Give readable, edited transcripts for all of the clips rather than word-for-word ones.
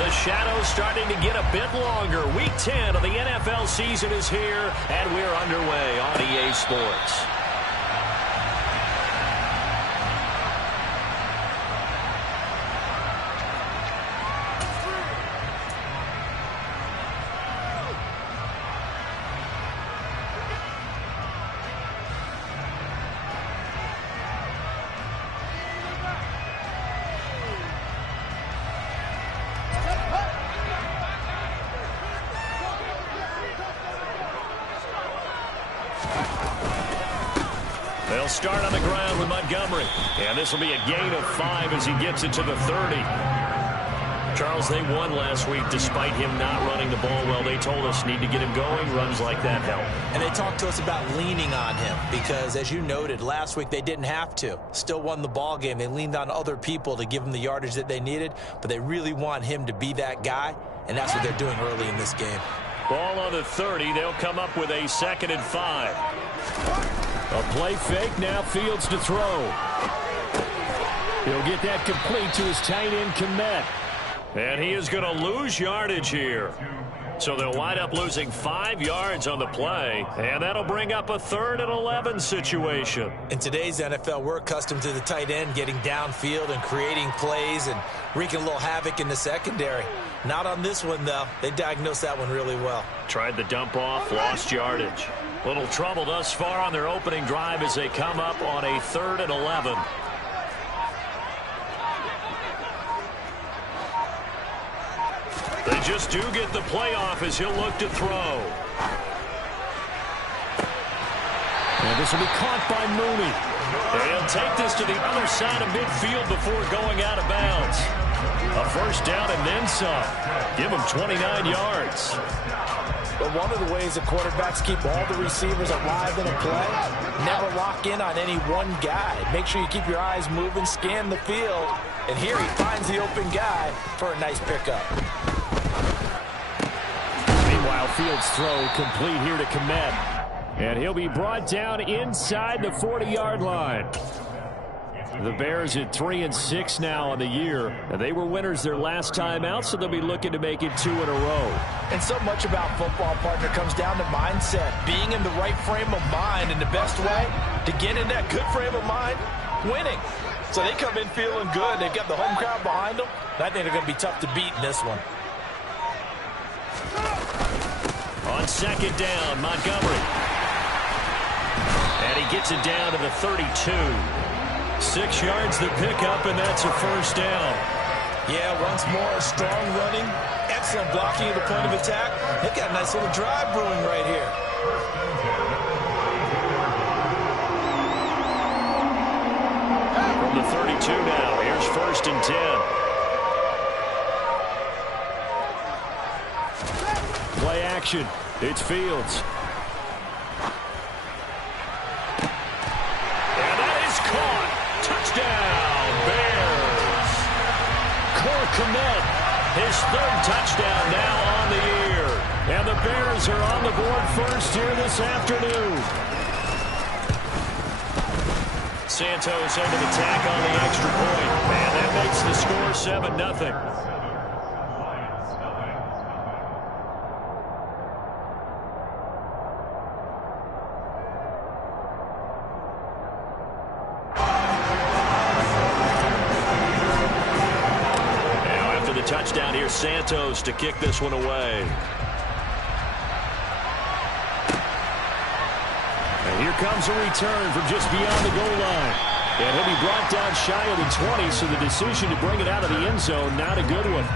The shadow's starting to get a bit longer. Week 10 of the NFL season is here, and we're underway on EA Sports. They'll start on the ground with Montgomery. And this will be a gain of 5 as he gets it to the 30. Charles, they won last week despite him not running the ball well. They told us need to get him going. Runs like that help. And they talked to us about leaning on him because, as you noted, last week they didn't have to. Still won the ball game. They leaned on other people to give them the yardage that they needed, but they really want him to be that guy, and that's what they're doing early in this game. Ball on the 30. They'll come up with a 2nd and 5. A play fake, now Fields to throw. He'll get that complete to his tight end, Kmet. And he is going to lose yardage here. So they'll wind up losing 5 yards on the play, and that'll bring up a 3rd and 11 situation. In today's NFL, we're accustomed to the tight end getting downfield and creating plays and wreaking a little havoc in the secondary. Not on this one, though. They diagnosed that one really well. Tried the dump off, lost yardage. Little trouble thus far on their opening drive as they come up on a 3rd and 11. They just do get the play off as he'll look to throw. And this will be caught by Mooney. And he'll take this to the other side of midfield before going out of bounds. A 1st down and then some. Give him 29 yards. But one of the ways that quarterbacks keep all the receivers alive in a play, never lock in on any one guy. Make sure you keep your eyes moving, scan the field, and here he finds the open guy for a nice pickup. Meanwhile, Fields' throw complete here to Kmet. And he'll be brought down inside the 40-yard line. The Bears at 3-6 now on the year. And they were winners their last time out, so they'll be looking to make it 2 in a row. And so much about football, partner, comes down to mindset. Being in the right frame of mind, and the best way to get in that good frame of mind, winning. So they come in feeling good. They've got the home crowd behind them. I think they're going to be tough to beat in this one. On 2nd down, Montgomery. And he gets it down to the 32. 6 yards the pickup, and that's a 1st down. Yeah, once more, strong running, excellent blocking at the point of attack. They've got a nice little drive brewing right here. From the 32 now, here's 1st and 10. Play action. It's Fields. And that is caught. Touchdown, Bears. Kmet, his 3rd touchdown now on the year. And the Bears are on the board first here this afternoon. Santos under the tack on the extra point. And that makes the score 7-0. Touchdown here, Santos to kick this one away. And here comes a return from just beyond the goal line. And he'll be brought down shy of the 20, so the decision to bring it out of the end zone, not a good one.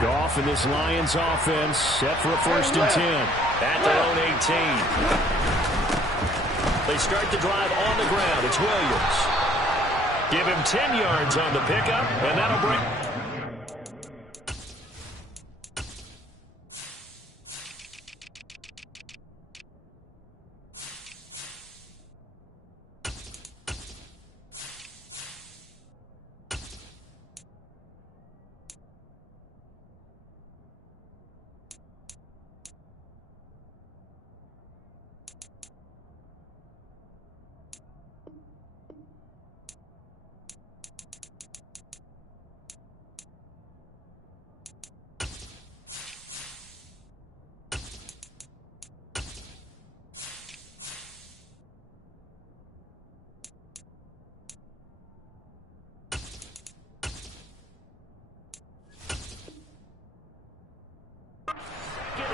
Goff in this Lions offense set for a 1st and 10 at their own 18. They start the drive on the ground. It's Williams. Give him 10 yards on the pickup, and that'll bring...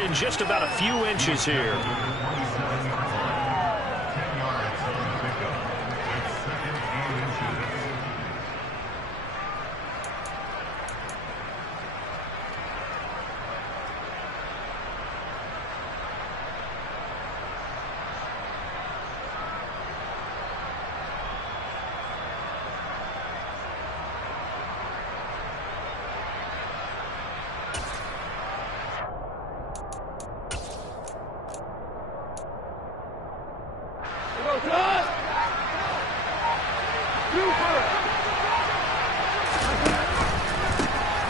in just about a few inches here.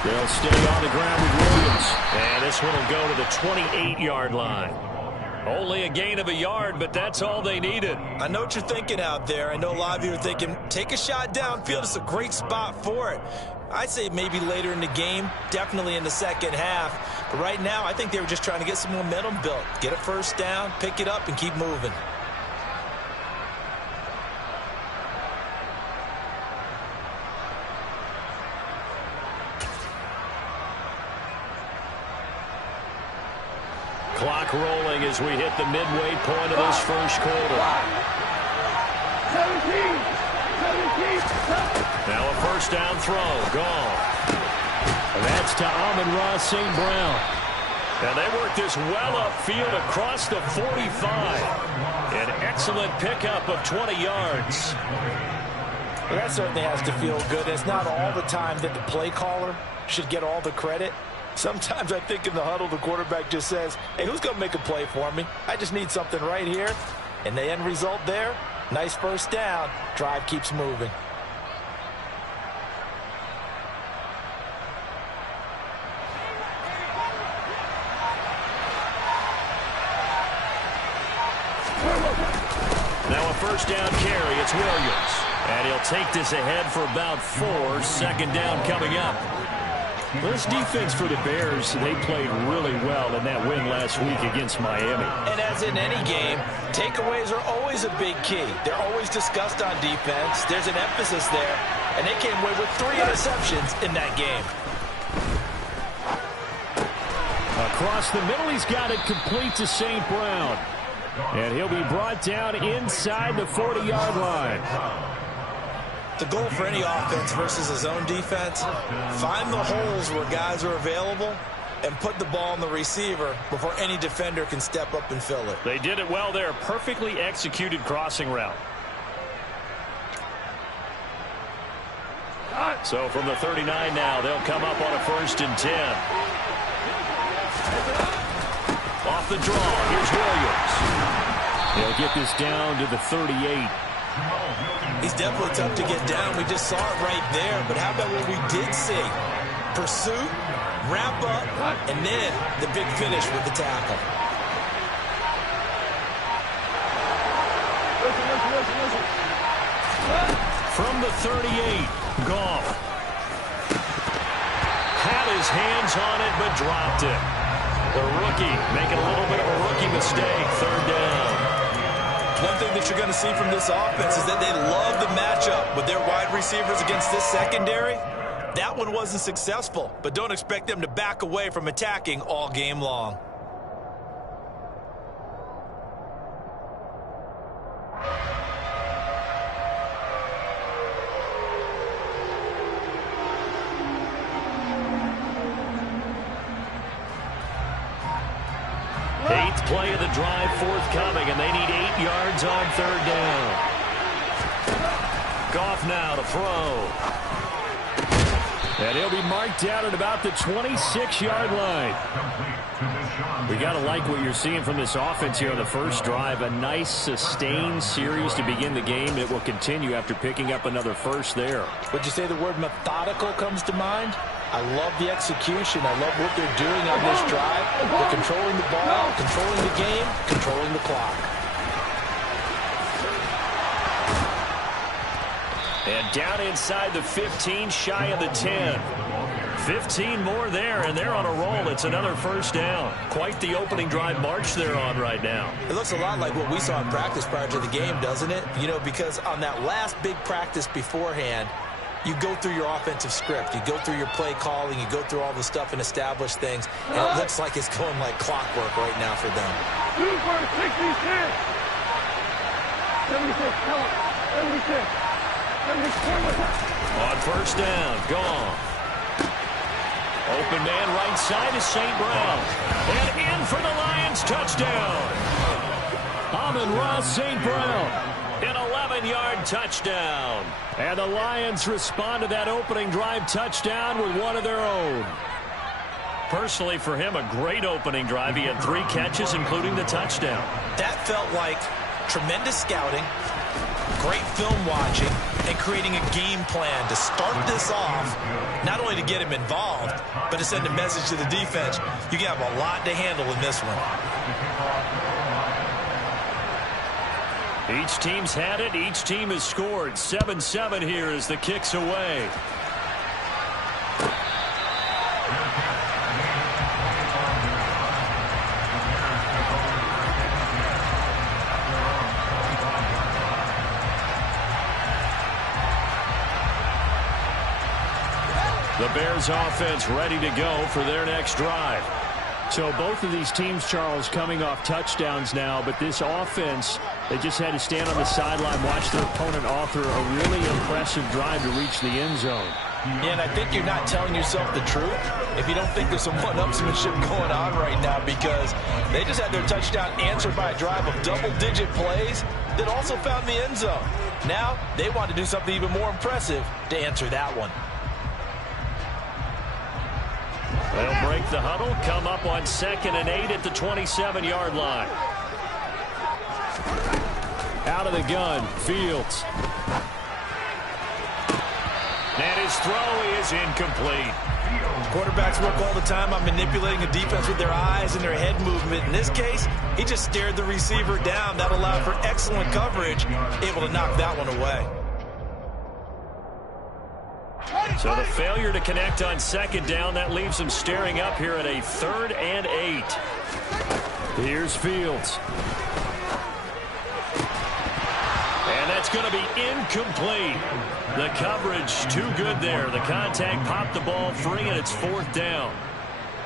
They'll stay on the ground with Williams. And this one will go to the 28-yard line. Only a gain of a yard, but that's all they needed. I know what you're thinking out there. I know a lot of you are thinking, take a shot downfield. It's a great spot for it. I'd say maybe later in the game, definitely in the second half. But right now, I think they were just trying to get some momentum built. Get a first down, pick it up, and keep moving. Clock rolling as we hit the midway point of this first quarter. 17. Now a first down throw. Gone. And that's to Amon-Ra St. Brown. And they work this well upfield across the 45. An excellent pickup of 20 yards. Well, that certainly has to feel good. It's not all the time that the play caller should get all the credit. Sometimes I think in the huddle, the quarterback just says, hey, who's going to make a play for me? I just need something right here. And the end result there, nice first down. Drive keeps moving. Now a first down carry. It's Williams. And he'll take this ahead for about 4. Second down coming up. This defense for the Bears, they played really well in that win last week against Miami. And as in any game, takeaways are always a big key. They're always discussed on defense. There's an emphasis there. And they came away with 3 interceptions in that game. Across the middle, he's got it complete to St. Brown. And he'll be brought down inside the 40-yard line. The goal for any offense versus his own defense, find the holes where guys are available and put the ball on the receiver before any defender can step up and fill it. They did it well there. Perfectly executed crossing route. So from the 39 now, they'll come up on a 1st and 10. Off the draw, here's Williams. They'll get this down to the 38. He's definitely tough to get down. We just saw it right there. But how about what we did see? Pursuit, wrap up, and then the big finish with the tackle. From the 38, Goff. Had his hands on it, but dropped it. The rookie making a little bit of a rookie mistake. 3rd down. One thing that you're going to see from this offense is that they love the matchup with their wide receivers against this secondary. That one wasn't successful, but don't expect them to back away from attacking all game long. Play of the drive forthcoming, and they need 8 yards on 3rd down. Goff now to throw. And he'll be marked down at about the 26-yard line. We got to like what you're seeing from this offense here on the first drive. A nice, sustained series to begin the game. It will continue after picking up another first there. Would you say the word methodical comes to mind? I love the execution. I love what they're doing on this drive. They're controlling the ball, controlling the game, controlling the clock. And down inside the 15, shy of the 10. 15 more there, and they're on a roll. It's another first down. Quite the opening drive march they're on right now. It looks a lot like what we saw in practice prior to the game, doesn't it? You know, because on that last big practice beforehand, you go through your offensive script. You go through your play calling. You go through all the stuff and establish things. And it looks like it's going like clockwork right now for them. 76. 76. On first down, gone. Open man right side is St. Brown. And in for the Lions, touchdown. Amon-Ra St. Brown. An 11-yard touchdown. And the Lions respond to that opening drive touchdown with one of their own. Personally, for him, a great opening drive. He had 3 catches, including the touchdown. That felt like tremendous scouting, great film watching, and creating a game plan to start this off, not only to get him involved, but to send a message to the defense. You have a lot to handle in this one. Each team's had it. Each team has scored. 7-7 here as the kick's away. The Bears offense ready to go for their next drive. So both of these teams, Charles, coming off touchdowns now, but this offense, they just had to stand on the sideline, watch their opponent author a really impressive drive to reach the end zone. Yeah, and I think you're not telling yourself the truth if you don't think there's some one-upsmanship going on right now, because they just had their touchdown answered by a drive of double-digit plays that also found the end zone. Now they want to do something even more impressive to answer that one. They'll break the huddle, come up on 2nd and 8 at the 27-yard line. Out of the gun, Fields. And his throw is incomplete. Quarterbacks work all the time on manipulating a defense with their eyes and their head movement. In this case, he just stared the receiver down. That allowed for excellent coverage, able to knock that one away. So the failure to connect on 2nd down, that leaves him staring up here at a 3rd and 8. Here's Fields. And that's going to be incomplete. The coverage too good there. The contact popped the ball free, and it's 4th down.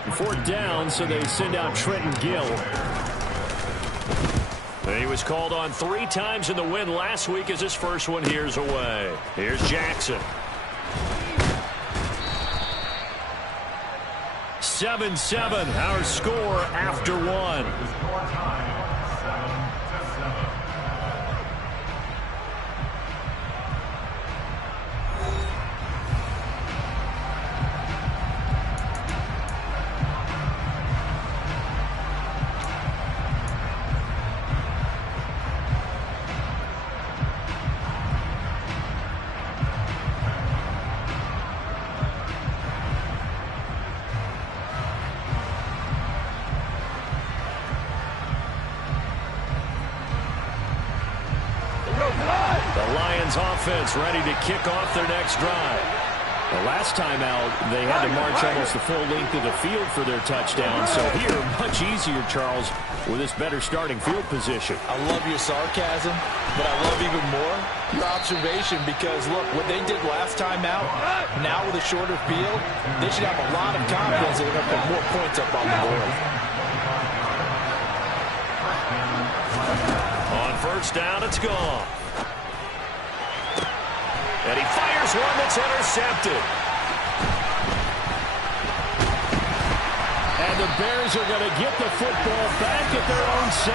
4th down, so they send out Trenton Gill. He was called on 3 times in the win last week as his first one here's away. Here's Jackson. 7-7, our score after 1. Offense ready to kick off their next drive. The last time out, they had to march almost the full length of the field for their touchdown. So here, much easier, Charles, with this better starting field position. I love your sarcasm, but I love even more your observation, because, look, what they did last time out, now with a shorter field, they should have a lot of confidence that they're going to put more points up on the board. On first down, it's gone. And he fires one that's intercepted. And the Bears are going to get the football back at their own 17.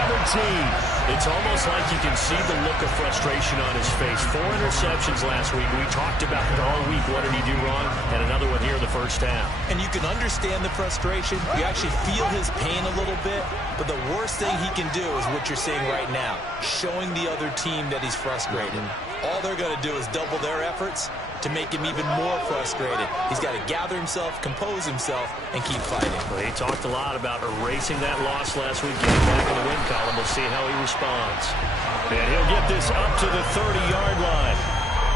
It's almost like you can see the look of frustration on his face. 4 interceptions last week. We talked about it all week. What did he do wrong? And another one here in the first half. And you can understand the frustration. You actually feel his pain a little bit. But the worst thing he can do is what you're seeing right now, showing the other team that he's frustrated. All they're going to do is double their efforts to make him even more frustrated. He's got to gather himself, compose himself, and keep fighting. Well, he talked a lot about erasing that loss last week, getting back in the win column. We'll see how he responds. And he'll get this up to the 30-yard line.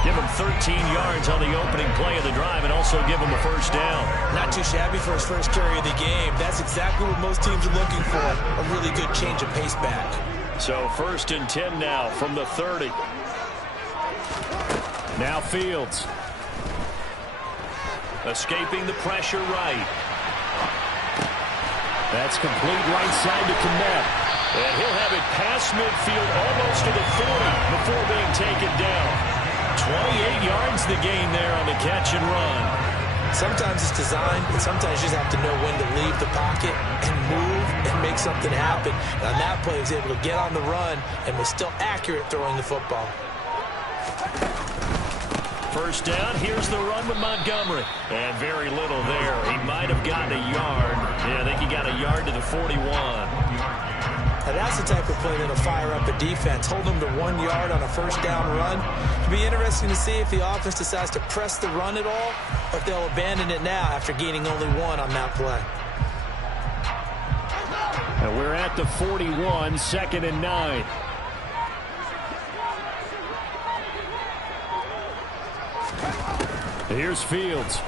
Give him 13 yards on the opening play of the drive and also give him a first down. Not too shabby for his first carry of the game. That's exactly what most teams are looking for, a really good change of pace back. So 1st and 10 now from the 30. Now Fields. Escaping the pressure right. That's complete right side to Kmet. And he'll have it past midfield almost to the 40 before being taken down. 28 yards the gain there on the catch and run. Sometimes it's designed, but sometimes you just have to know when to leave the pocket and move and make something happen. And on that play, he was able to get on the run and was still accurate throwing the football. First down, here's the run with Montgomery. And very little there. He might have gotten a yard. Yeah, I think he got a yard to the 41. Now that's the type of play that'll fire up a defense. Hold them to 1 yard on a first down run. It'll be interesting to see if the offense decides to press the run at all, or if they'll abandon it now after gaining only 1 on that play. And we're at the 41, 2nd and 9. Here's Fields.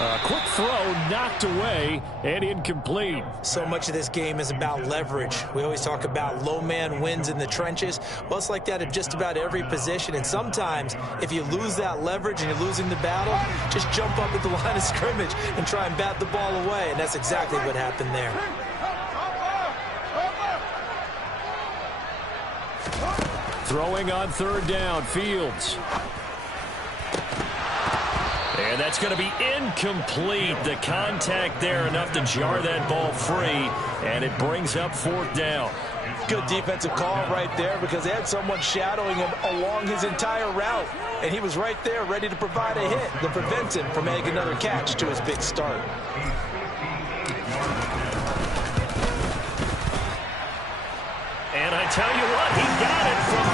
A quick throw knocked away and incomplete. So much of this game is about leverage. We always talk about low man wins in the trenches. Well, it's like that at just about every position. And sometimes if you lose that leverage and you're losing the battle, just jump up at the line of scrimmage and try and bat the ball away. And that's exactly what happened there. Throwing on 3rd down, Fields. And that's going to be incomplete. The contact there enough to jar that ball free, and it brings up 4th down. Good defensive call right there because they had someone shadowing him along his entire route, and he was right there ready to provide a hit that prevents him from making another catch to his big start. And I tell you what, he got it from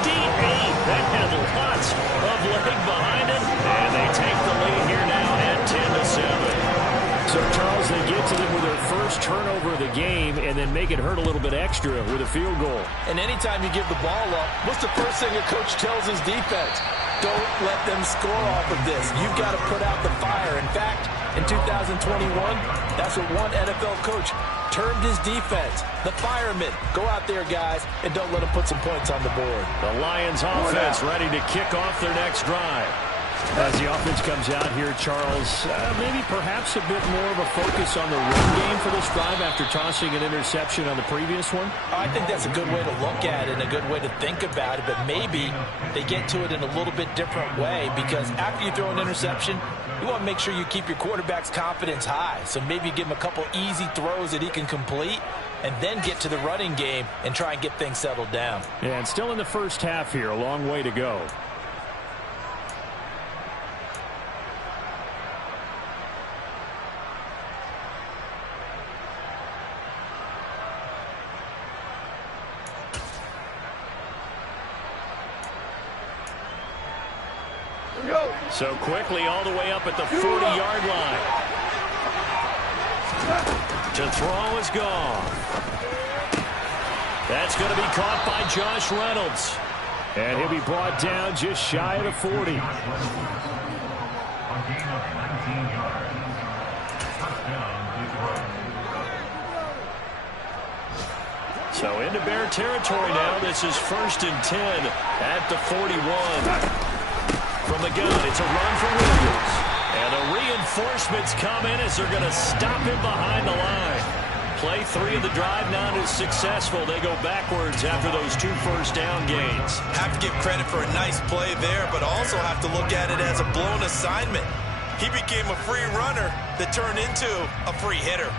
58. That had lots of leg behind it. And they take the lead here now at 10-7. So, Charles, they get to them with their first turnover of the game and then make it hurt a little bit extra with a field goal. And anytime you give the ball up, what's the first thing a coach tells his defense? Don't let them score off of this. You've got to put out the fire. In fact, in 2021, that's what one NFL coach termed his defense, the firemen. Go out there, guys, and don't let them put some points on the board. The Lions offense ready to kick off their next drive. As the offense comes out here, Charles, maybe perhaps a bit more of a focus on the run game for this drive after tossing an interception on the previous one? I think that's a good way to look at it and a good way to think about it, but maybe they get to it in a little bit different way because after you throw an interception, you want to make sure you keep your quarterback's confidence high. So maybe give him a couple easy throws that he can complete and then get to the running game and try and get things settled down. Yeah, and still in the first half here, a long way to go. So quickly all the way up at the 40-yard line. To throw is gone. That's going to be caught by Josh Reynolds. And he'll be brought down just shy of the 40. So into Bear territory now. This is 1st and 10 at the 41. From the gun, it's a run for Williams. And the reinforcements come in as they're going to stop him behind the line. Play 3 of the drive not as successful. They go backwards after those 2 first down gains. Have to give credit for a nice play there, but also have to look at it as a blown assignment. He became a free runner that turned into a free hitter.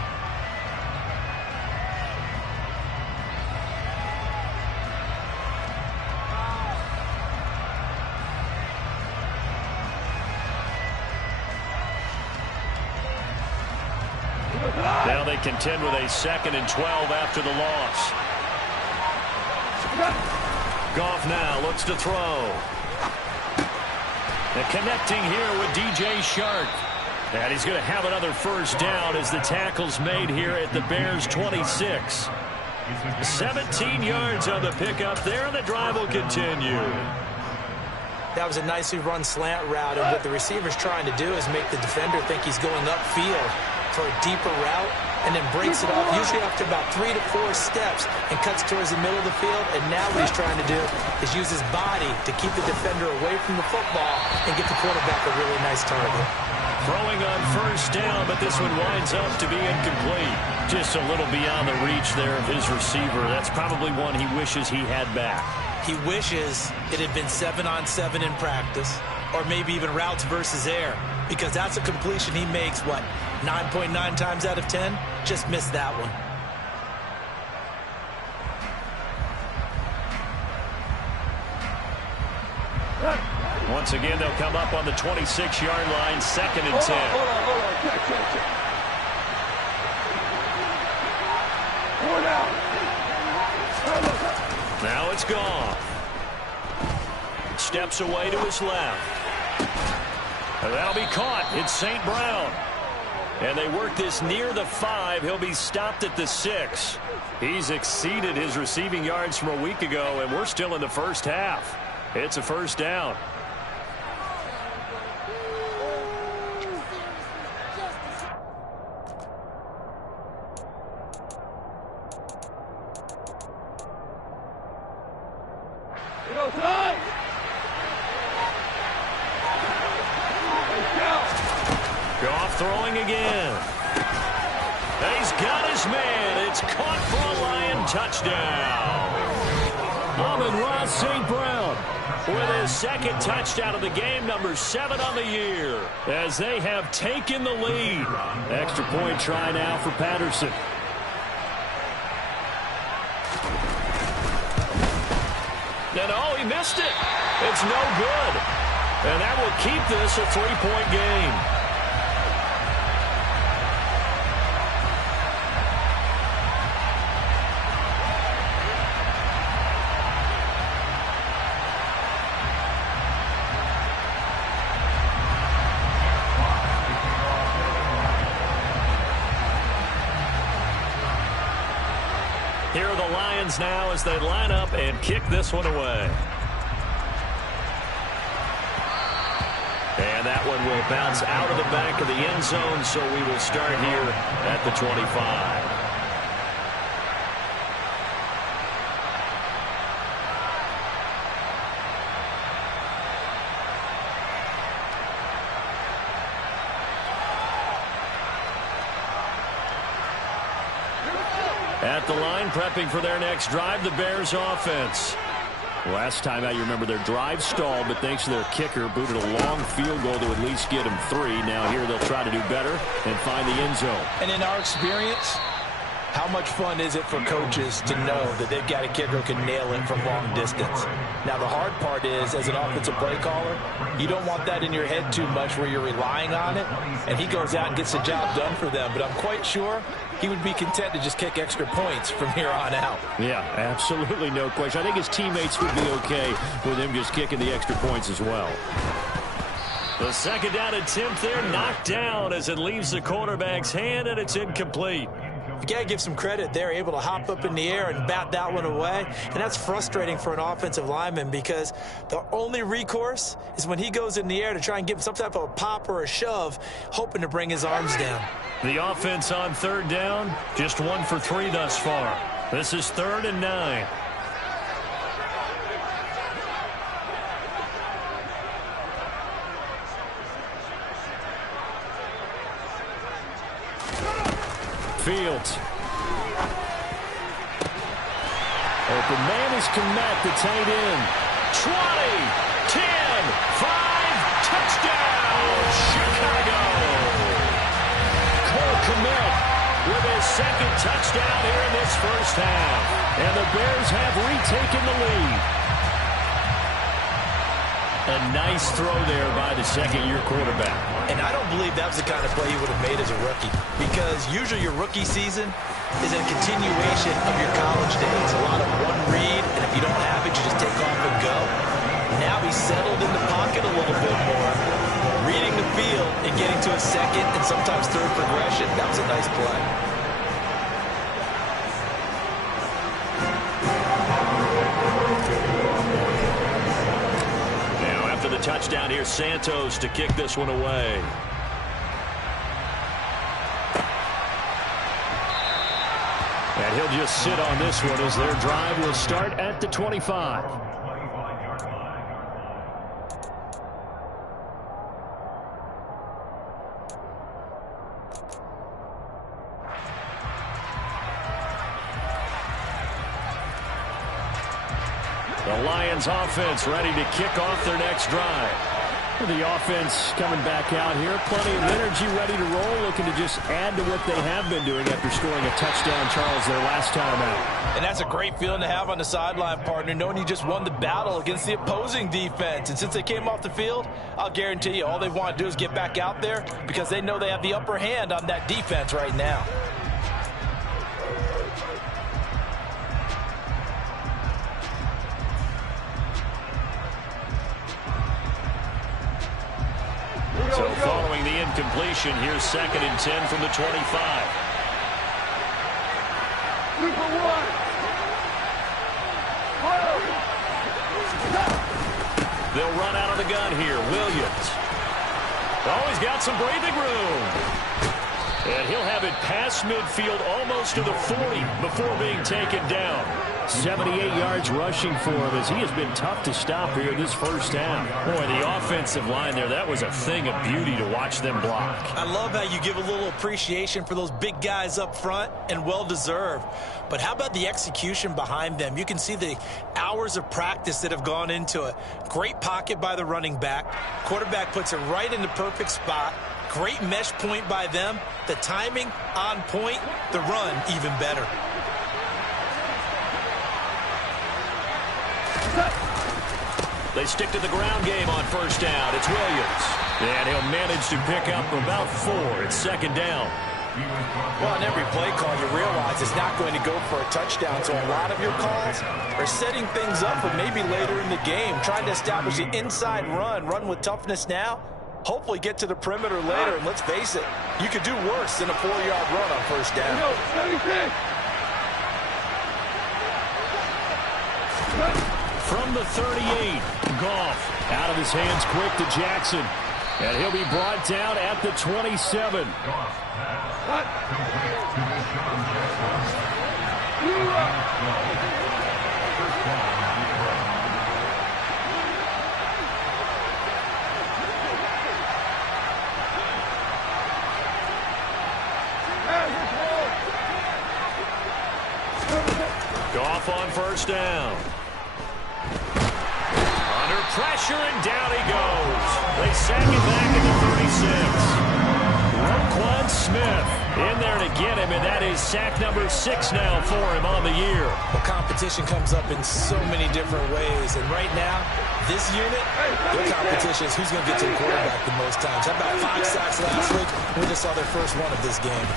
Now they contend with a 2nd and 12 after the loss. Goff now looks to throw. And connecting here with DJ Shark. And he's going to have another first down as the tackle's made here at the Bears' 26. 17 yards on the pickup there, and the drive will continue. That was a nicely run slant route, and what the receiver's trying to do is make the defender think he's going upfield for a deeper route, and then breaks it off, usually after about 3 to 4 steps, and cuts towards the middle of the field. And now what he's trying to do is use his body to keep the defender away from the football and get the quarterback a really nice target. Throwing on first down, but this one winds up to be incomplete. Just a little beyond the reach there of his receiver. That's probably one he wishes he had back. He wishes it had been 7-on-7 in practice, or maybe even routes versus air, because that's a completion he makes, 9.9 times out of 10? Just missed that one. Once again, they'll come up on the 26-yard line, 2nd and 10. Hold on. Check. 4 down. Now it's gone. Steps away to his left. And that'll be caught. It's St. Brown. And they work this near the 5. He'll be stopped at the 6. He's exceeded his receiving yards from a week ago, and we're still in the first half. It's a first down. Goff throwing again. And he's got his man. It's caught for a Lion touchdown. Amon-Ra St. Brown with his 2nd touchdown of the game, number 7 on the year, as they have taken the lead. Extra point try now for Patterson. And oh, he missed it. It's no good. And that will keep this a 3-point game. Here are the Lions now as they line up and kick this one away. And that one will bounce out of the back of the end zone, so we will start here at the 25. At the line, prepping for their next drive, the Bears offense. Last time out, you remember their drive stalled, but thanks to their kicker, booted a long field goal to at least get them 3. Now here they'll try to do better and find the end zone. And in our experience, how much fun is it for coaches to know that they've got a kicker who can nail it from long distance? Now, the hard part is, as an offensive play caller, you don't want that in your head too much where you're relying on it, and he goes out and gets the job done for them. But I'm quite sure he would be content to just kick extra points from here on out. Yeah, absolutely no question. I think his teammates would be okay with him just kicking the extra points as well. The 2nd down attempt there knocked down as it leaves the quarterback's hand, and it's incomplete. You got to give some credit. They're able to hop up in the air and bat that one away. And that's frustrating for an offensive lineman because the only recourse is when he goes in the air to try and give some type of a pop or a shove, hoping to bring his arms down. The offense on 3rd down, just 1 for 3 thus far. This is 3rd and 9. Fields. Open man is Komet, the tight end. 20, 10, 5, touchdown, Chicago. touchdown here in this first half. And the Bears have retaken the lead. A nice throw there by the second-year quarterback. And I don't believe that was the kind of play he would have made as a rookie, because usually your rookie season is a continuation of your college days. A lot of one read, and if you don't have it, you just take off and go. Now he's settled in the pocket a little bit more, reading the field and getting to a second and sometimes third progression. That was a nice play. The touchdown here, Santos to kick this one away. And he'll just sit on this one as their drive will start at the 25. The Lions offense ready to kick off their next drive. The offense coming back out here. Plenty of energy, ready to roll, looking to just add to what they have been doing after scoring a touchdown, Charles, their last time out. And that's a great feeling to have on the sideline, partner, knowing you just won the battle against the opposing defense. And since they came off the field, I'll guarantee you all they want to do is get back out there because they know they have the upper hand on that defense right now. So following the incompletion, here's 2nd and 10 from the 25. Super one. They'll run out of the gun here. Williams. Oh, he's got some breathing room. And he'll have it past midfield almost to the 40 before being taken down. 78 yards rushing for him as he has been tough to stop here this first half. Boy, the offensive line there, that was a thing of beauty to watch them block. I love how you give a little appreciation for those big guys up front, and well-deserved. But how about the execution behind them? You can see the hours of practice that have gone into it. Great pocket by the running back. Quarterback puts it right in the perfect spot. Great mesh point by them. The timing on point. The run even better. They stick to the ground game on first down. It's Williams. And he'll manage to pick up about 4. It's 2nd down. Well, on every play call, you realize it's not going to go for a touchdown. So a lot of your calls are setting things up for maybe later in the game, trying to establish an inside run with toughness now. Hopefully get to the perimeter later. And let's face it, you could do worse than a 4-yard run on first down. From the 38, Goff out of his hands quick to Jackson. And he'll be brought down at the 27. Goff on first down. Under pressure, and down he goes. They sack it back at the 36. Roquan Smith in there to get him, and that is sack number 6 now for him on the year. Well, competition comes up in so many different ways, and right now, this unit, their competition is who's going to get to the quarterback the most times. How about 5 sacks last week? We just saw their first one of this game.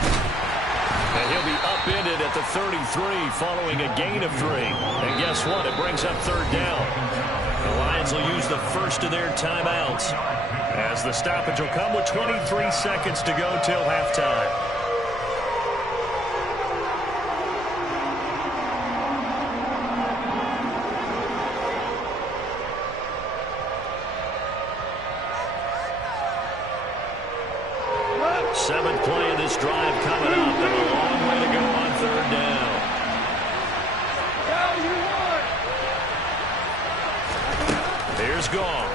And he'll be upended at the 33 following a gain of 3. And guess what? It brings up 3rd down. The Lions will use the first of their timeouts as the stoppage will come with 23 seconds to go till halftime. Seventh play of this drive coming up, and a long way to go on 3rd down. Here's Goff.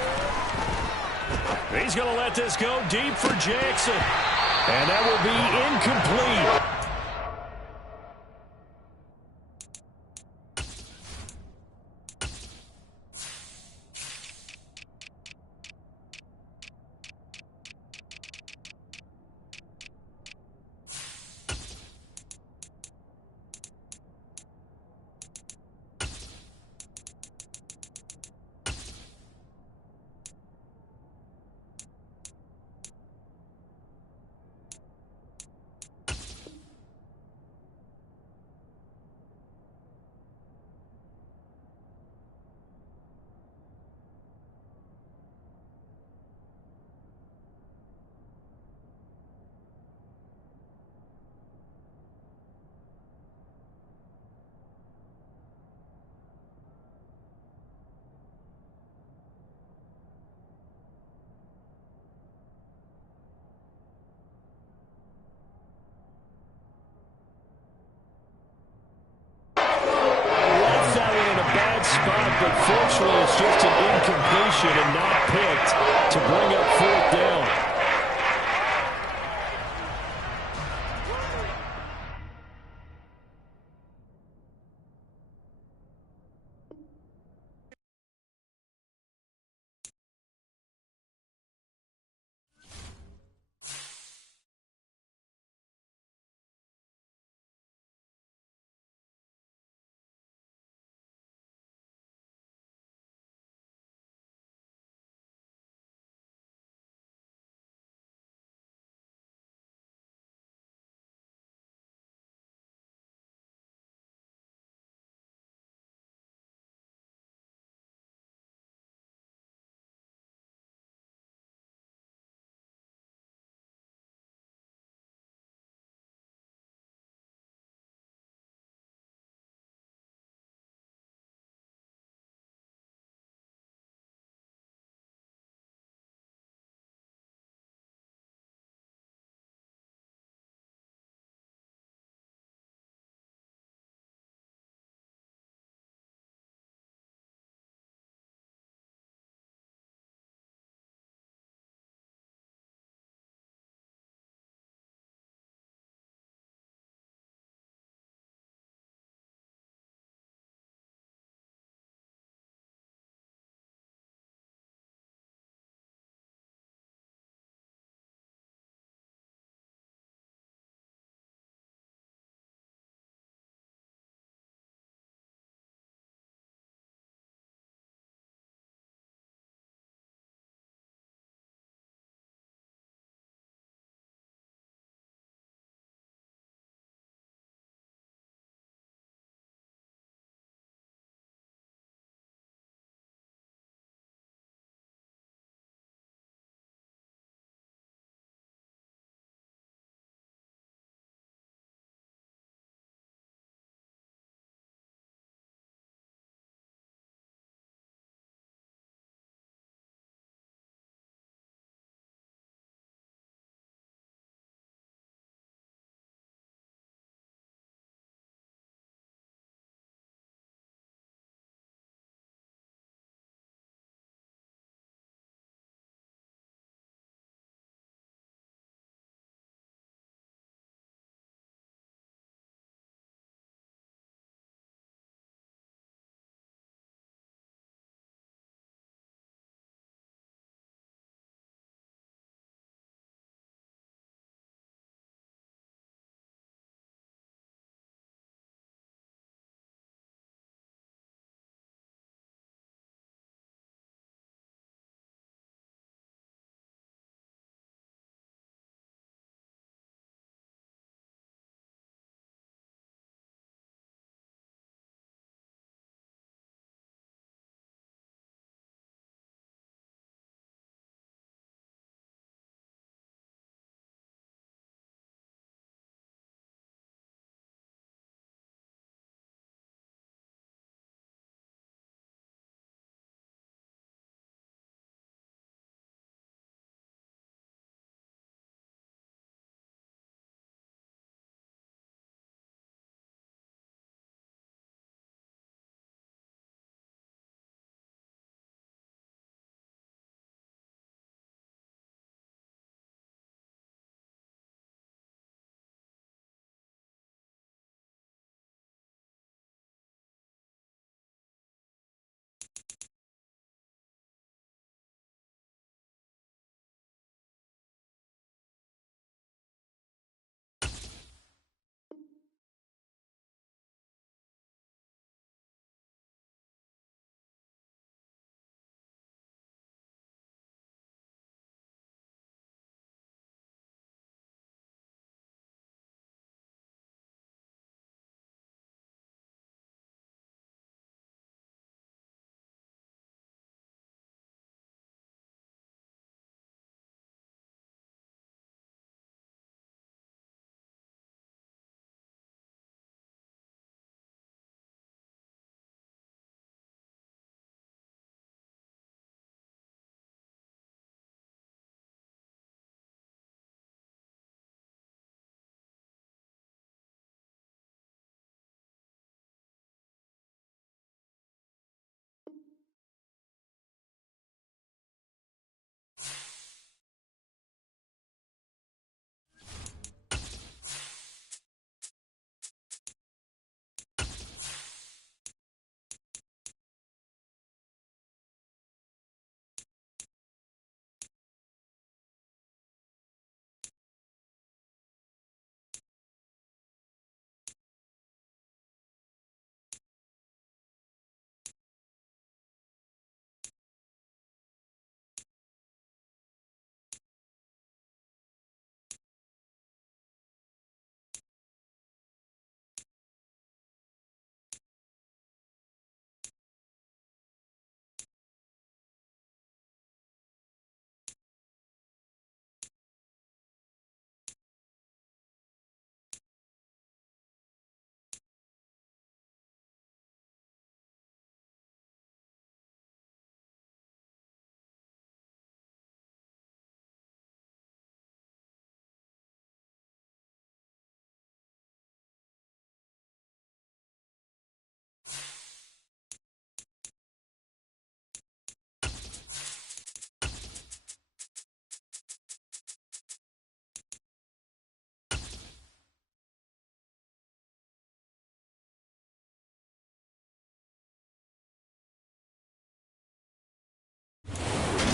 He's going to let this go deep for Jackson. And that will be incomplete. completion and not picked to bring up 4th down.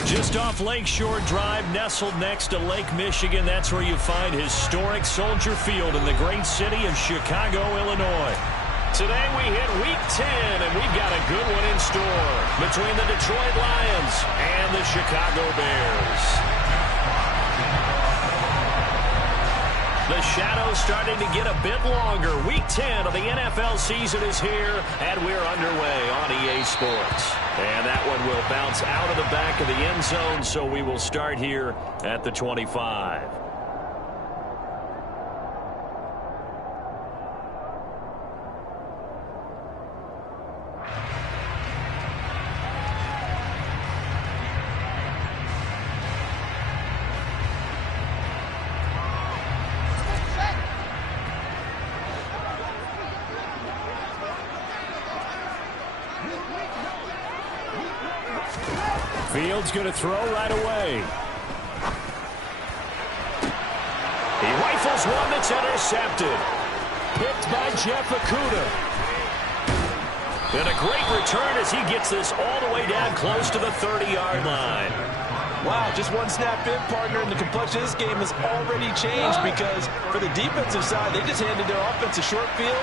Just off Lakeshore Drive, nestled next to Lake Michigan. That's where you find historic Soldier Field in the great city of Chicago, Illinois. Today we hit Week 10, and we've got a good one in store between the Detroit Lions and the Chicago Bears. The shadow's starting to get a bit longer. Week 10 of the NFL season is here, and we're underway on EA Sports. And that one will bounce out of the back of the end zone, so we will start here at the 25. Fields going to throw right away. He rifles one that's intercepted. Picked by Jeff Okudah. And a great return as he gets this all the way down close to the 30-yard line. Wow, just one snap in, partner, and the complexion of this game has already changed because for the defensive side, they just handed their offense a short field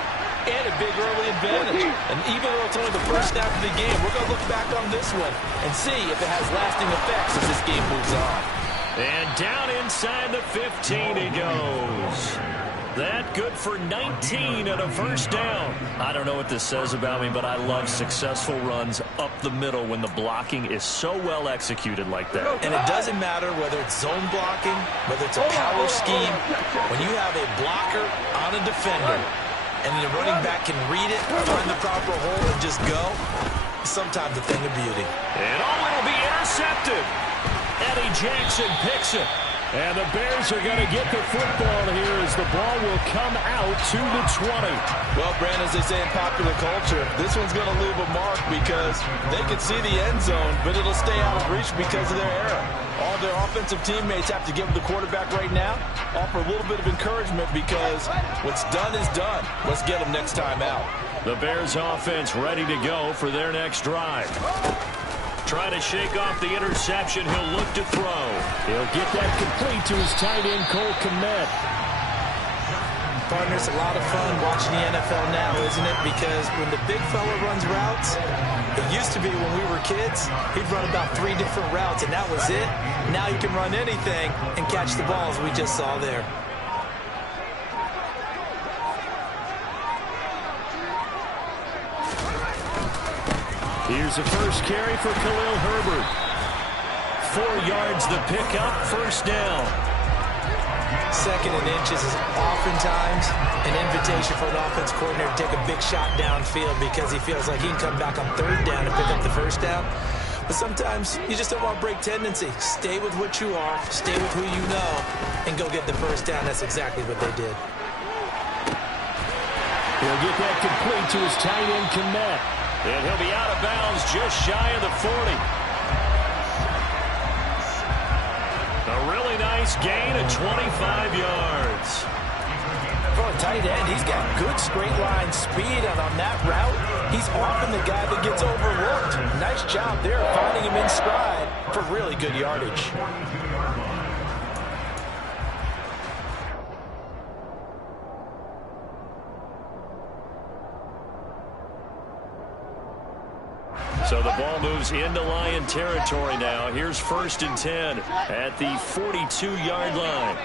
and a big early advantage. And even though it's only the first snap of the game, we're going to look back on this one and see if it has lasting effects as this game moves on. And down inside the 15 he goes. That good for 19 and a first down. I don't know what this says about me, but I love successful runs up the middle when the blocking is so well executed like that. And it doesn't matter whether it's zone blocking, whether it's a power scheme. When you have a blocker on a defender and the running back can read it, find the proper hole, and just go, sometimes a thing of beauty. And it'll be intercepted. Eddie Jackson picks it. And the Bears are going to get the football here as the ball will come out to the 20. Well, Brandon, as they say in popular culture, this one's going to leave a mark because they can see the end zone, but it'll stay out of reach because of their error. All their offensive teammates have to give the quarterback right now, offer a little bit of encouragement because what's done is done. Let's get them next time out. The Bears offense ready to go for their next drive. Trying to shake off the interception. He'll look to throw. He'll get that complete to his tight end, Cole Kmet. Partner, it's a lot of fun watching the NFL now, isn't it? Because when the big fella runs routes, it used to be when we were kids, he'd run about 3 different routes, and that was it. Now you can run anything and catch the balls we just saw there. Here's the first carry for Khalil Herbert. 4 yards the pickup, first down. Second and inches is oftentimes an invitation for an offense coordinator to take a big shot downfield because he feels like he can come back on 3rd down and pick up the first down. But sometimes you just don't want to break tendency. Stay with what you are, stay with who you know, and go get the first down. That's exactly what they did. He'll get that complete to his tight end, Kmet. And he'll be out of bounds just shy of the 40. A really nice gain of 25 yards. For a tight end, he's got good straight line speed, and on that route, he's often the guy that gets overlooked. Nice job there finding him in stride for really good yardage. So the ball moves into Lion territory now. Here's 1st and 10 at the 42-yard line.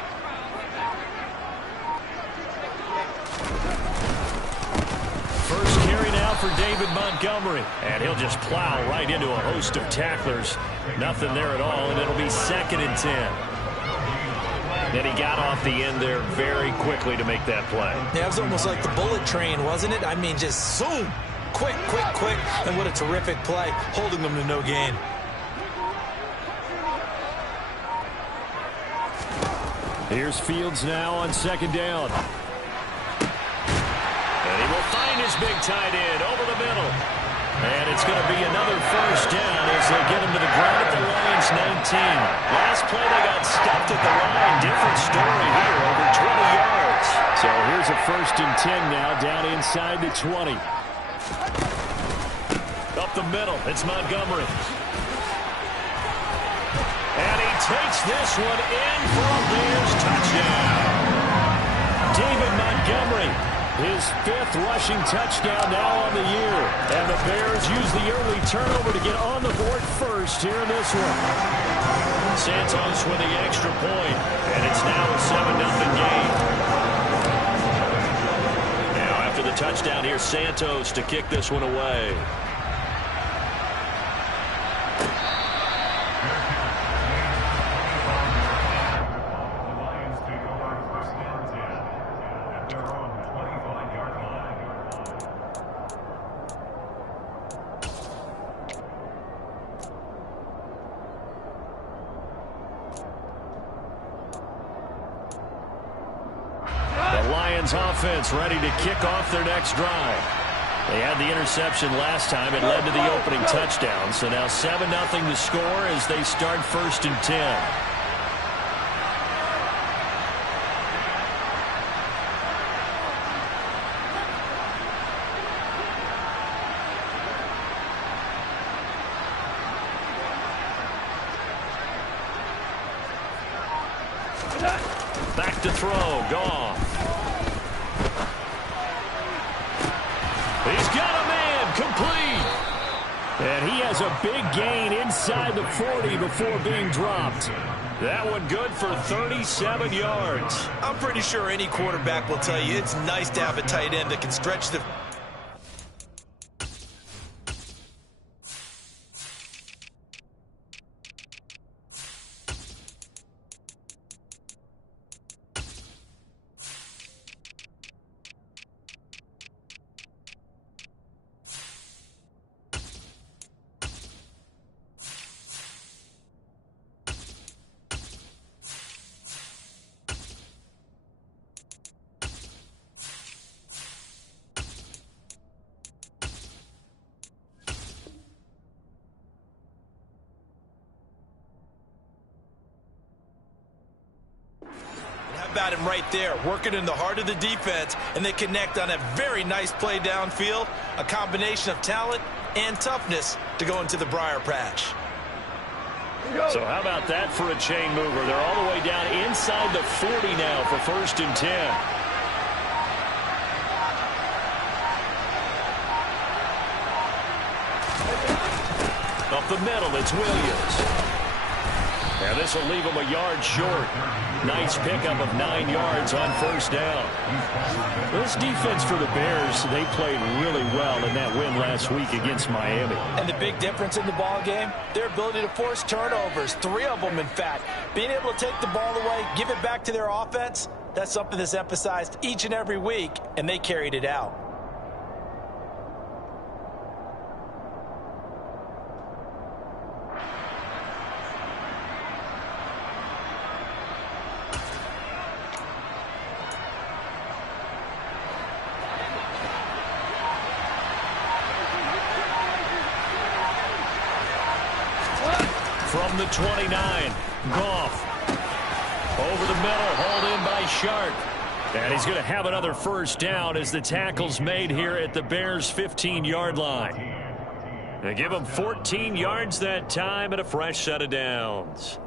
First carry now for David Montgomery. And he'll just plow right into a host of tacklers. Nothing there at all, and it'll be 2nd and 10. And he got off the end there very quickly to make that play. Yeah, it was almost like the bullet train, wasn't it? I mean, just zoom. Quick, quick, quick, and what a terrific play, holding them to no gain. Here's Fields now on 2nd down. And he will find his big tight end over the middle. And it's going to be another first down as they get him to the ground at the Lions 19. Last play they got stuffed at the line. Different story here, over 20 yards. So here's a 1st and 10 now down inside the 20. Up the middle, it's Montgomery. takes this one in for a Bears touchdown. David Montgomery, his 5th rushing touchdown now on the year. And the Bears use the early turnover to get on the board first here in this one. Santos with the extra point, and it's now a 7-0 game. Now after the touchdown, here's Santos to kick this one away. Offense ready to kick off their next drive. They had the interception last time. It led to the opening touchdown. So now 7-0 the score as they start 1st and 10. Back to throw. Goff. He's got a man, complete. And he has a big gain inside the 40 before being dropped. That one good for 37 yards. I'm pretty sure any quarterback will tell you it's nice to have a tight end that can stretch the... About him right there, working in the heart of the defense, and they connect on a very nice play downfield, a combination of talent and toughness to go into the briar patch. So how about that for a chain mover? They're all the way down inside the 40 now for 1st and 10. Up the middle, it's Williams. Now this will leave him a yard short. Nice pickup of 9 yards on 1st down. This defense for the Bears, they played really well in that win last week against Miami. And the big difference in the ball game, their ability to force turnovers, 3 of them in fact. Being able to take the ball away, give it back to their offense, that's something that's emphasized each and every week, and they carried it out. From the 29, Goff. Over the middle, hauled in by Sharp. And he's going to have another 1st down as the tackle's made here at the Bears' 15-yard line. They give him 14 yards that time and a fresh set of downs.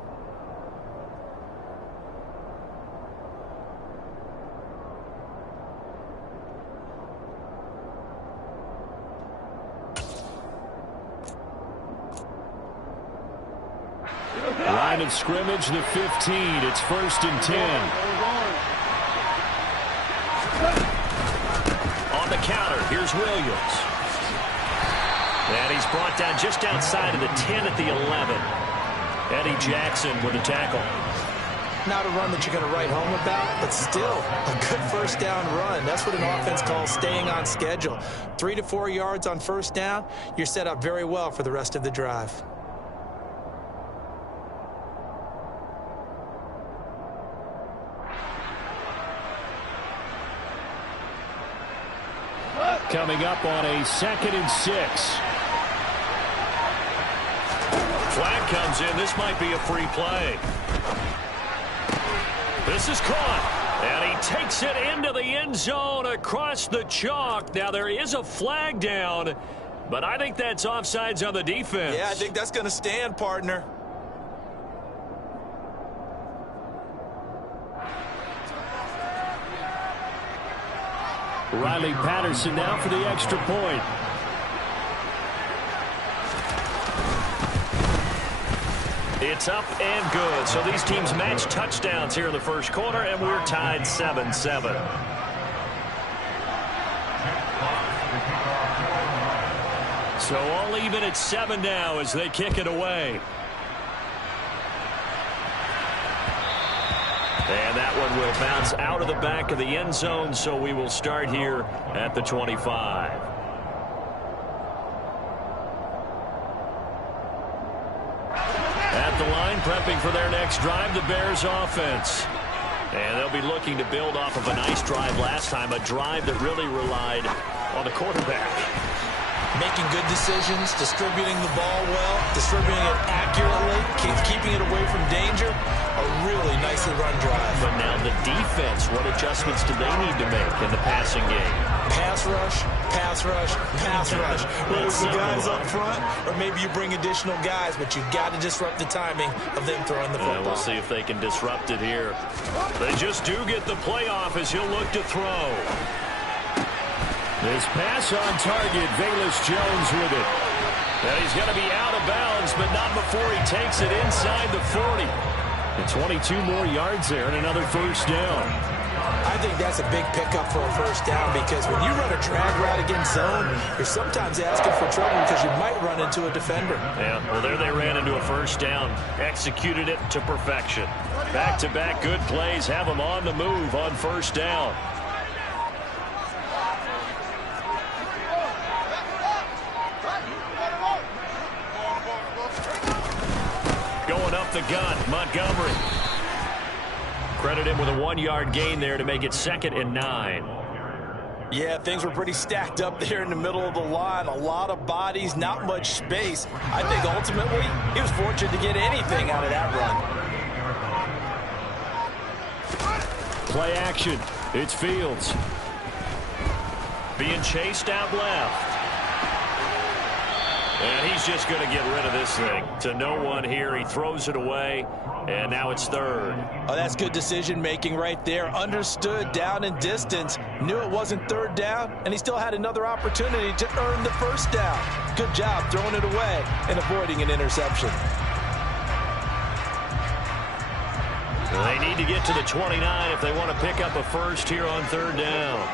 Line of scrimmage, the 15. It's 1st and 10. On the counter, here's Williams. And he's brought down just outside of the 10 at the 11. Eddie Jackson with a tackle. Not a run that you're going to write home about, but still a good 1st down run. That's what an offense calls staying on schedule. 3 to 4 yards on 1st down, you're set up very well for the rest of the drive. Coming up on a 2nd and 6. Flag comes in. This might be a free play. This is caught. And he takes it into the end zone across the chalk. Now there is a flag down, but I think that's offsides on the defense. Yeah, I think that's going to stand, partner. Riley Patterson now for the extra point. It's up and good. So these teams match touchdowns here in the first quarter, and we're tied 7-7. So all even at 7 now as they kick it away. And that one will bounce out of the back of the end zone, so we will start here at the 25. At the line, prepping for their next drive, the Bears offense. And they'll be looking to build off of a nice drive last time, a drive that really relied on the quarterback. Making good decisions, distributing the ball well, distributing it accurately, keeping it away from danger. A really nicely run drive. But now the defense, what adjustments do they need to make in the passing game? Pass rush, pass rush, pass rush. Whether it's the guys up front or maybe you bring additional guys, but you've got to disrupt the timing of them throwing the football. We'll see if they can disrupt it here. They just do get the playoff as he'll look to throw. This pass on target, Velus Jones with it. Now he's going to be out of bounds, but not before he takes it inside the 40. And 22 more yards there and another first down. I think that's a big pickup for a first down because when you run a drag route against zone, you're sometimes asking for trouble because you might run into a defender. Yeah, well, there they ran into a first down. Executed it to perfection. Back-to-back good plays have them on the move on first down. Going up the gun, Montgomery. Credit him with a 1-yard gain there to make it 2nd and 9. Yeah, things were pretty stacked up there in the middle of the line. A lot of bodies, not much space. I think ultimately he was fortunate to get anything out of that run. Play action. It's Fields. Being chased out left. And he's just going to get rid of this thing. To no one here. He throws it away. And now it's 3rd. Oh, that's good decision-making right there. Understood down and distance. Knew it wasn't 3rd down. And he still had another opportunity to earn the first down. Good job throwing it away and avoiding an interception. They need to get to the 29 if they want to pick up a first here on 3rd down.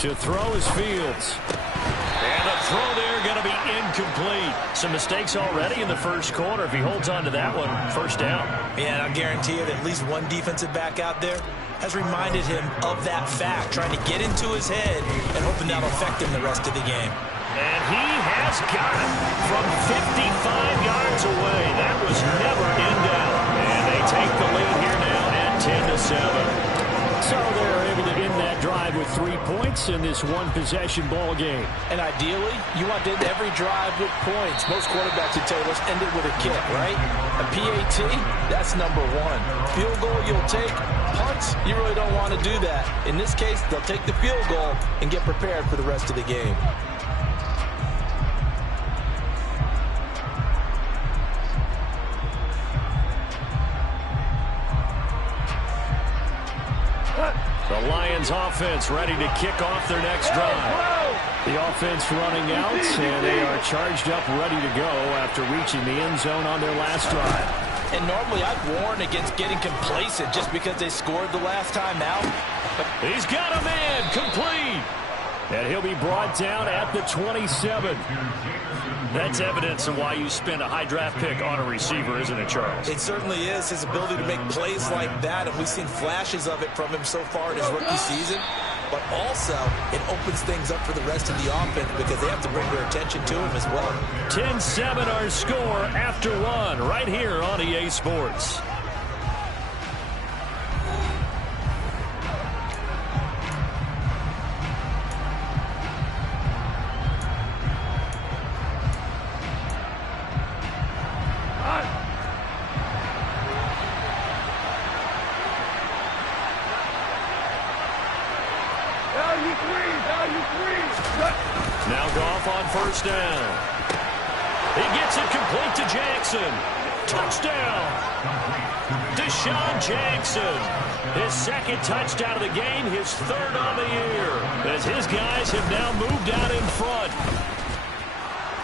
To throw is Fields. And a throw there going to be incomplete. Some mistakes already in the first quarter. If he holds on to that one, first down. Yeah, and I guarantee you that at least one defensive back out there has reminded him of that fact, trying to get into his head and hoping that'll affect him the rest of the game. And he has got it from 55 yards away. That was never in doubt. And they take the lead here now at 10-7. So they're able to end that drive with 3 points in this one-possession ball game. And ideally, you want to end every drive with points. Most quarterbacks would tell you, let's end it with a kick, right? A PAT, that's number 1. Field goal you'll take. Punts, you really don't want to do that. In this case, they'll take the field goal and get prepared for the rest of the game. The Lions offense ready to kick off their next drive. The offense running out, and they are charged up, ready to go after reaching the end zone on their last drive. And normally I'd warn against getting complacent just because they scored the last time out. He's got a man, complete. And he'll be brought down at the 27. That's evidence of why you spend a high draft pick on a receiver, isn't it, Charles? It certainly is. His ability to make plays like that, and we've seen flashes of it from him so far in his rookie season. But also, it opens things up for the rest of the offense because they have to bring their attention to him as well. 10-7 our score after 1 right here on EA Sports. Now Goff on first down. He gets it complete to Jackson. Touchdown. Deshaun Jackson. His second touchdown of the game, his third on the year, as his guys have now moved out in front.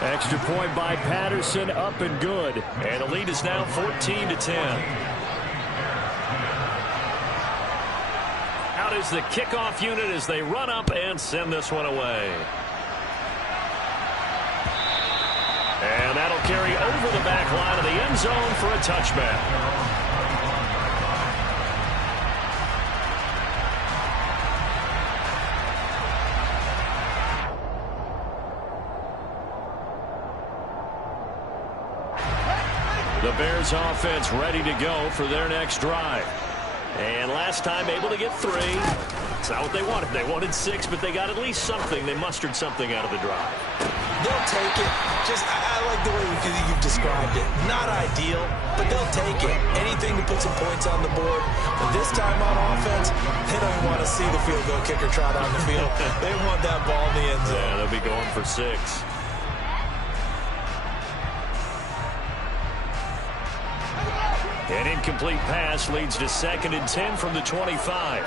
Extra point by Patterson, up and good. And the lead is now 14-10. Out is the kickoff unit as they run up and send this one away. And that'll carry over the back line of the end zone for a touchback. The Bears offense ready to go for their next drive. And last time able to get 3. It's not what they wanted. They wanted 6, but they got at least something. They mustered something out of the drive. They'll take it. I like the way you've described it. Not ideal, but they'll take it. Anything to put some points on the board. But this time on offense, they don't even want to see the field goal kicker trot on the field. They want that ball in the end zone. Yeah, they'll be going for 6. An incomplete pass leads to 2nd and 10 from the 25.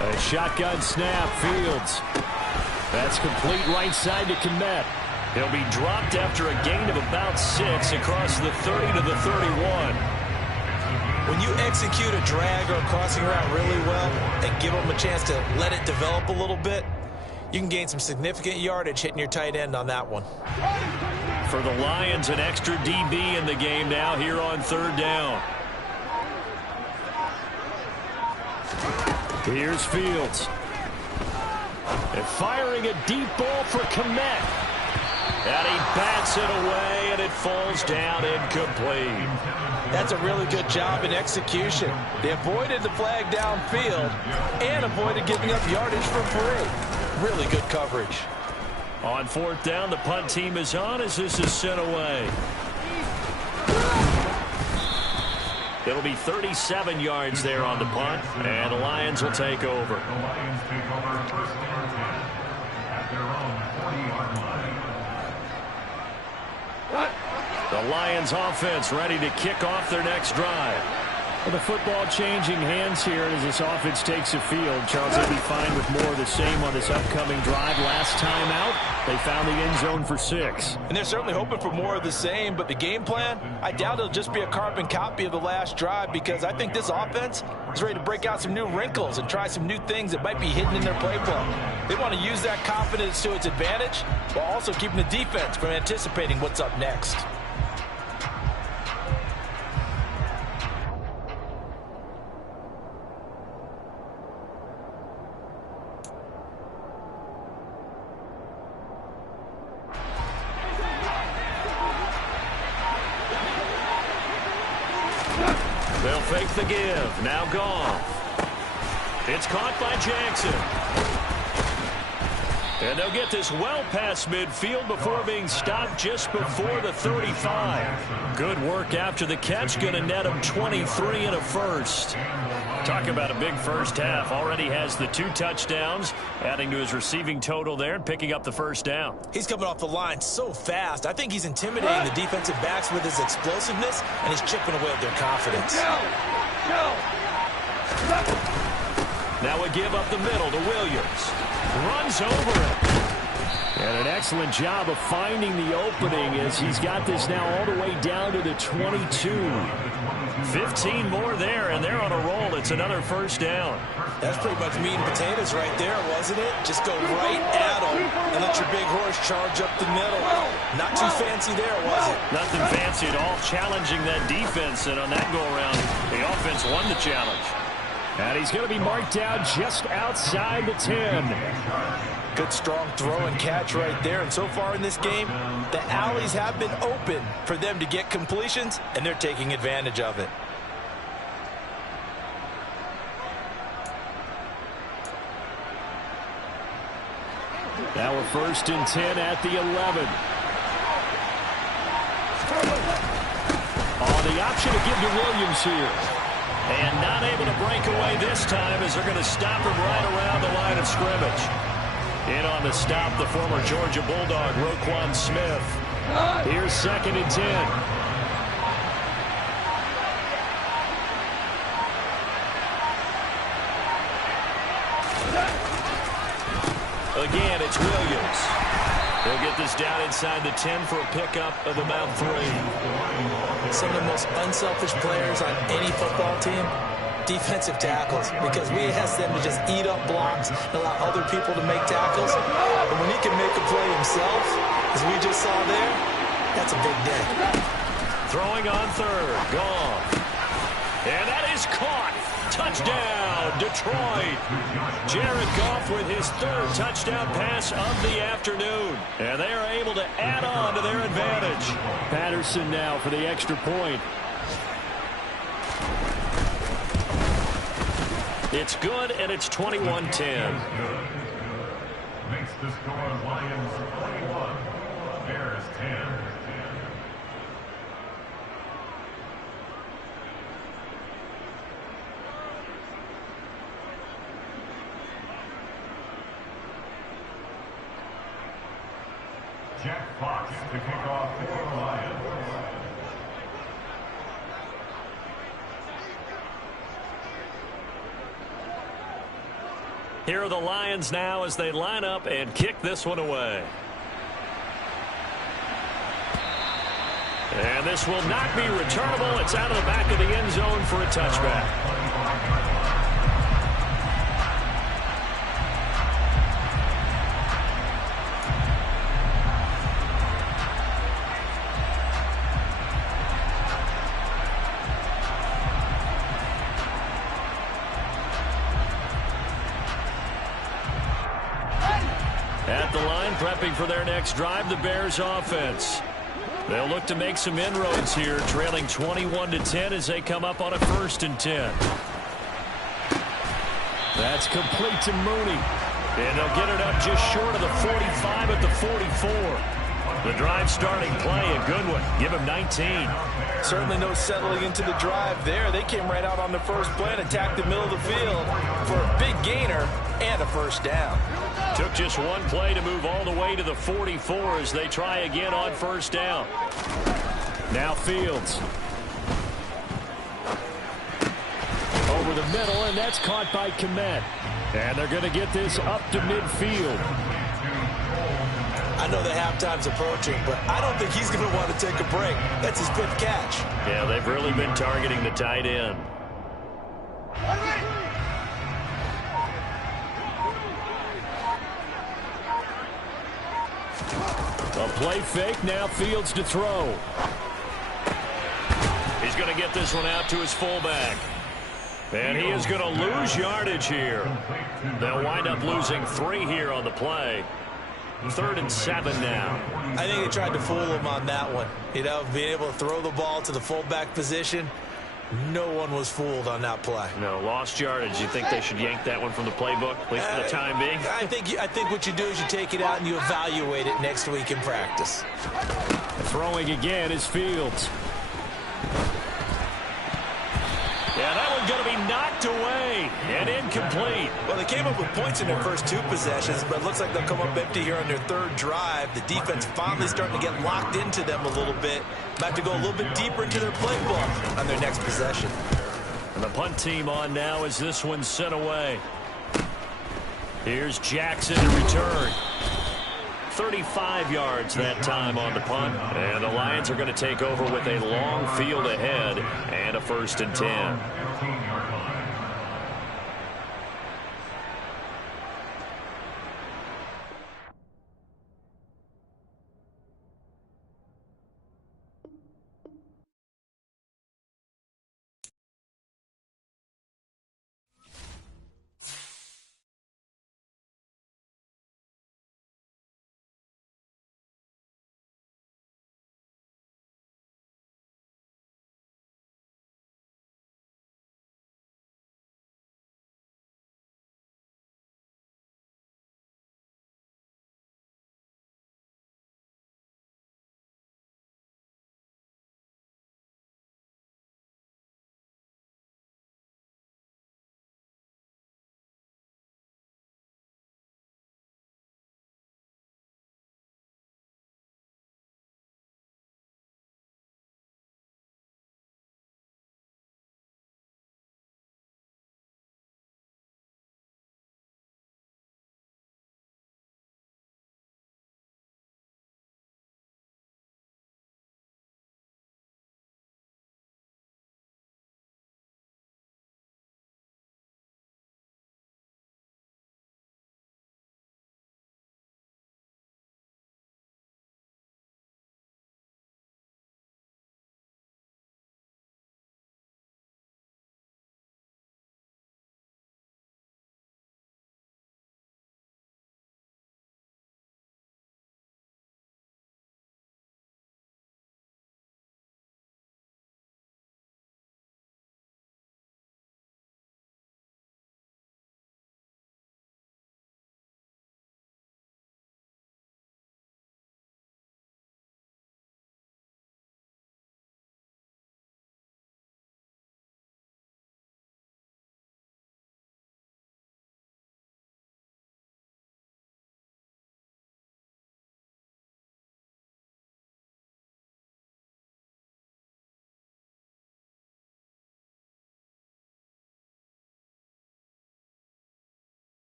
A shotgun snap, Fields. That's complete right side to Kmet. He'll be dropped after a gain of about 6 across the 30 to the 31. When you execute a drag or a crossing route really well and give them a chance to let it develop a little bit, you can gain some significant yardage hitting your tight end on that one. For the Lions, an extra DB in the game now here on 3rd down. Here's Fields. And firing a deep ball for Kmet. And he bats it away, and it falls down incomplete. That's a really good job in execution. They avoided the flag downfield and avoided giving up yardage for free. Really good coverage. On 4th down, the punt team is on as this is sent away. It'll be 37 yards there on the punt, and the Lions will take over. The Lions offense ready to kick off their next drive. Well, the football changing hands here as this offense takes the field. Charles, they'll be fine with more of the same on this upcoming drive. Last time out, they found the end zone for 6. And they're certainly hoping for more of the same, but the game plan, I doubt it'll just be a carbon copy of the last drive, because I think this offense is ready to break out some new wrinkles and try some new things that might be hidden in their playbook. They want to use that confidence to its advantage while also keeping the defense from anticipating what's up next. They'll fake the give. Now Goff. It's caught by Jackson. And they'll get this well past midfield before being stopped just before the 35. Good work after the catch. Going to net him 23 and a first. Talk about a big first half. Already has the 2 touchdowns, adding to his receiving total there and picking up the first down. He's coming off the line so fast. I think he's intimidating the defensive backs with his explosiveness, and he's chipping away at their confidence. Now a give up the middle to Williams. Runs over it. And an excellent job of finding the opening as he's got this now all the way down to the 22. 15 more there, and they're on a roll. It's another first down. That's pretty much meat and potatoes right there, wasn't it? Just go right at them and let your big horse charge up the middle. Not too fancy there, was it? Nothing fancy at all. Challenging that defense, and on that go-around, the offense won the challenge. And he's going to be marked out just outside the 10. Good strong throw and catch right there. And so far in this game, the alleys have been open for them to get completions, and they're taking advantage of it. Now we're 1st and 10 at the 11. Oh, the option to give to Williams here. And not able to break away this time as they're going to stop him right around the line of scrimmage. In on the stop, the former Georgia Bulldog, Roquan Smith. Here's 2nd and 10. Again, it's Williams. He'll get this down inside the 10 for a pickup of about 3. Some of the most unselfish players on any football team, defensive tackles, because we ask them to just eat up blocks and allow other people to make tackles. But when he can make a play himself, as we just saw there, that's a big day. Throwing on 3rd, gone. And that is caught. Touchdown, Detroit. Jared Goff with his 3rd touchdown pass of the afternoon. And they are able to add on to their advantage. Patterson now for the extra point. It's good, and it's 21-10. Makes the score Lions 21, Bears 10. Jack Fox to kick off for the Lions. Here are the Lions now as they line up and kick this one away. And this will not be returnable. It's out of the back of the end zone for a touchback. At the line, prepping for their next drive, the Bears offense. They'll look to make some inroads here, trailing 21-10 as they come up on a 1st and 10. That's complete to Mooney. And they'll get it up just short of the 45 at the 44. The drive starting play, a good one. Give him 19. Certainly no settling into the drive there. They came right out on the first play and attacked the middle of the field for a big gainer and a 1st down. Took just one play to move all the way to the 44 as they try again on 1st down. Now Fields. Over the middle, and that's caught by Kmet. And they're going to get this up to midfield. I know the halftime's approaching, but I don't think he's going to want to take a break. That's his 5th catch. Yeah, they've really been targeting the tight end. A play fake, now Fields to throw. He's going to get this one out to his fullback. And he is going to lose yardage here. They'll wind up losing 3 here on the play. 3rd and 7 now. I think they tried to fool him on that one. You know, being able to throw the ball to the fullback position. No one was fooled on that play. No, lost yardage. You think they should yank that one from the playbook, at least for the time being? I think what you do is you take it out and you evaluate it next week in practice. Throwing again is Fields. Yeah, that one's going to be knocked away and incomplete. Well, they came up with points in their first 2 possessions, but it looks like they'll come up empty here on their 3rd drive. The defense finally starting to get locked into them a little bit. Might have to go a little bit deeper into their playbook on their next possession. And the punt team on now as this one's sent away. Here's Jackson to return. 35 yards that time on the punt. And the Lions are going to take over with a long field ahead and a 1st and 10.